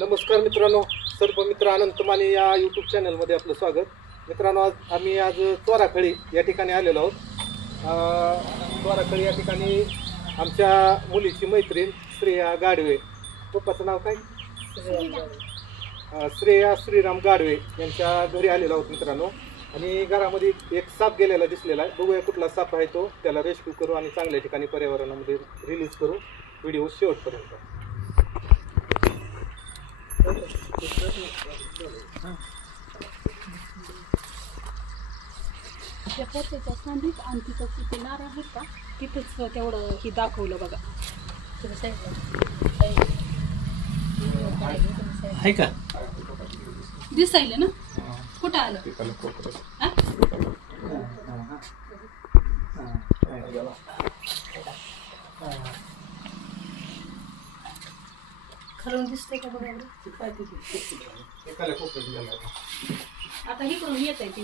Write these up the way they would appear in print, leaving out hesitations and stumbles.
नमस्कार मित्रांनो, सर्व मित्र अनंत माने या यूट्यूब चॅनलमध्ये आपलं स्वागत. मित्रांनो, आज चोराखळी या ठिकाणी आलेलो आहोत. चोराखळी या ठिकाणी आमच्या मुलीची मैत्रीण श्रेया गाडवे, पप्पाचं नाव काय? श्रेया श्रीराम गाडवे यांच्या घरी आलेलो आहोत मित्रांनो. आणि घरामध्ये एक साप गेलेला दिसलेला आहे. बघूया कुठला साप आहे तो, त्याला रेस्क्यू करू आणि चांगल्या ठिकाणी पर्यावरणामध्ये रिलीज करू. व्हिडिओ शेवटपर्यंत. त्या पोत्याच्या सांडीत आणि तिथं किती नारळ आहेत का तिथंच तेवढं ही दाखवलं बघा. आहे का दिसायलं ना कुठं आलं? खरं दिसतंय का बघा. आता इकडून येत आहे ती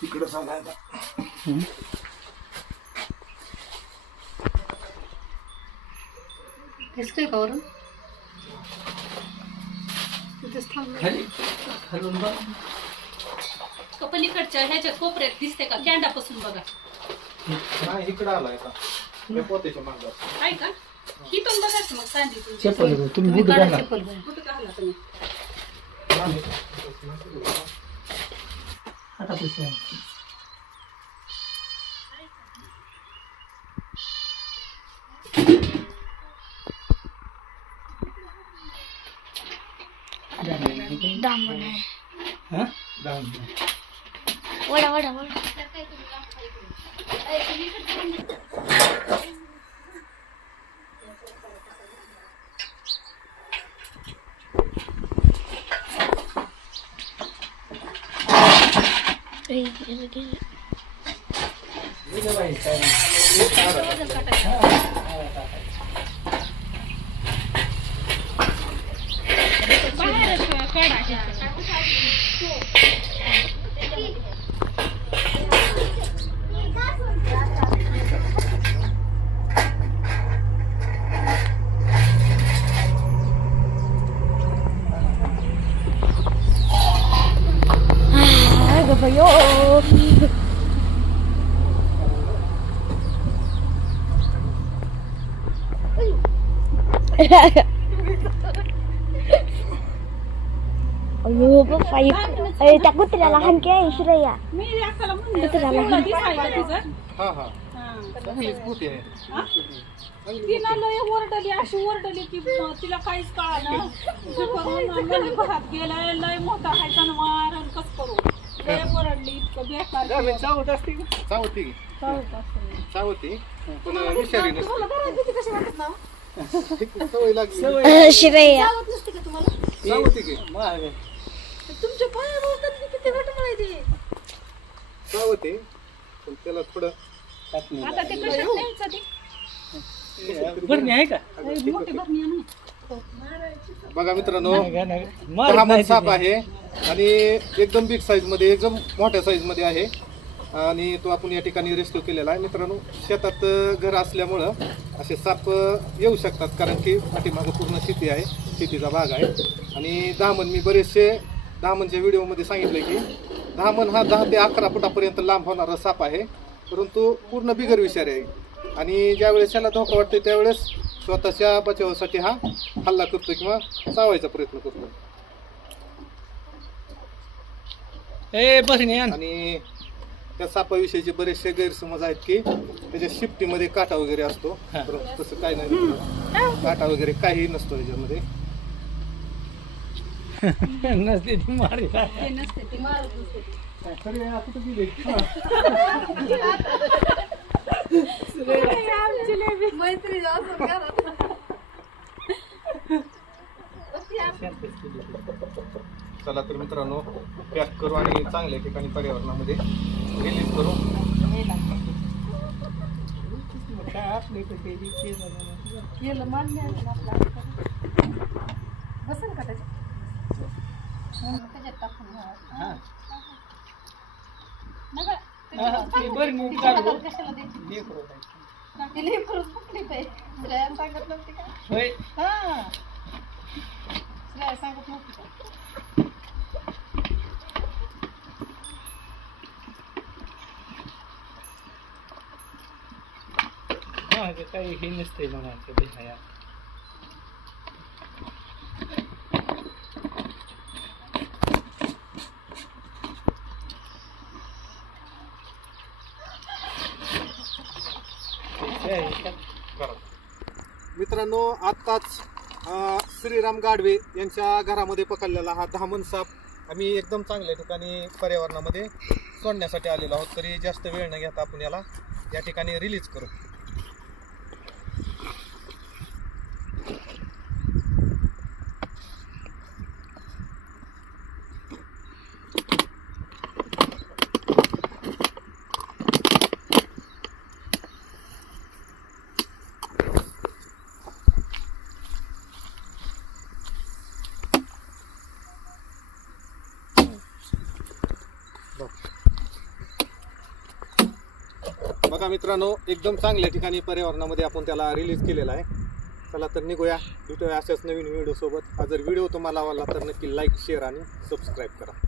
तिकडं सांगा. दिसतोय का वरून? तिथंच थांबलं. पलीकडच्या ह्याच्या कोपऱ्यात दिसते का? कॅन्डापासून बघा. नाही, इकडं आलाय का? त्या पोत्याच्या मागं आहे का? इथून बघायचं मग सांडी चप्पल तुम्ही बुट घाला. कुठं घाला तुम्ही? आता पैसे दामन आहे. हा वडा वडा वडा. अयो पप्पा त्या कुत्र्याला हाण की श्रेया. मी एकाला म्हणलं कुत्र्याला तुला दिसायला तिचं. हा हा चांगलीच पोती आहे. तिला लय ओरडली, अशी ओरडली की तिला काहीच कळालं. करून घरात गेलाय, लय मोठा आहे जनावर, कस करू. लय ओरडली, इतकं बेकार. चावत असते का? चावती की? चावती पण विषारी नसते. तुम्हाला घरात भीती कशी वाटत ना? सवय लागली. श्रेया चावत नसते का तुम्हाला? चावती की? तुमच्या पायावर किती घटना आहे ती. चावती पण त्याला थोडं आता ते कशात न्यायचं ते? बरं आहे का? मोठी भरणी आहे ना. बघा मित्रांनो, मारत हा नाही साप आहे आणि एकदम बिग साईज मध्ये, एकदम मोठ्या साईज मध्ये आहे. आणि तो आपण या ठिकाणी रेस्क्यू केलेला आहे. मित्रांनो, शेतात घर असल्यामुळं असे साप येऊ शकतात, कारण की पाठीमागं पूर्ण शेती आहे, शेतीचा भाग आहे. आणि दामन, मी बरेचसे दामनच्या व्हिडिओमध्ये सांगितलं की दामन हा 10 ते 11 फुटापर्यंत लांब होणारा साप आहे, परंतु पूर्ण बिगर विषारी आहे. आणि ज्यावेळेस त्याला धोका वाटतो त्यावेळेस स्वतःच्या बचावासाठी हा हल्ला करतो किंवा चावायचा प्रयत्न करतो. आणि त्या सापाविषयीचे बरेचसे गैरसमज आहेत की त्याच्या शिफ्टीमध्ये काटा वगैरे असतो, परंतु तसं काही नाही. काटा वगैरे काही नसतो त्याच्यामध्ये. नसते ती मारी. ते नसते, ते मारत नसते. मैत्री चला तर मित्रांनो, पॅक करू आणि चांगल्या ठिकाणी पर्यावरणामध्ये रिलीज करू. केलं मान्य बसेल का त्याच्यात? त्याच्यात टाकून ते बरणी चालू लेकरं आहेत. होय माझं काही हे नसतंय म्हणायचं भेटाया. मित्रांनो आत्ताच श्रीराम गाढवे यांच्या घरामध्ये पकडलेला हा धामण साप आम्ही एकदम चांगल्या ठिकाणी पर्यावरणामध्ये सोडण्यासाठी आलेलो आहोत. तरी जास्त वेळ न घेता आपण याला या ठिकाणी रिलीज करू. बघा मित्रांनो एकदम चांगल्या ठिकाणी पर्यावरणामध्ये आपण त्याला रिलीज केलेला आहे. चला तर निघूया, भेटूया अशाच नवीन व्हिडिओ सोबत. हा जर व्हिडिओ तुम्हाला आवडला तर नक्की लाईक शेअर आणि सबस्क्राईब करा.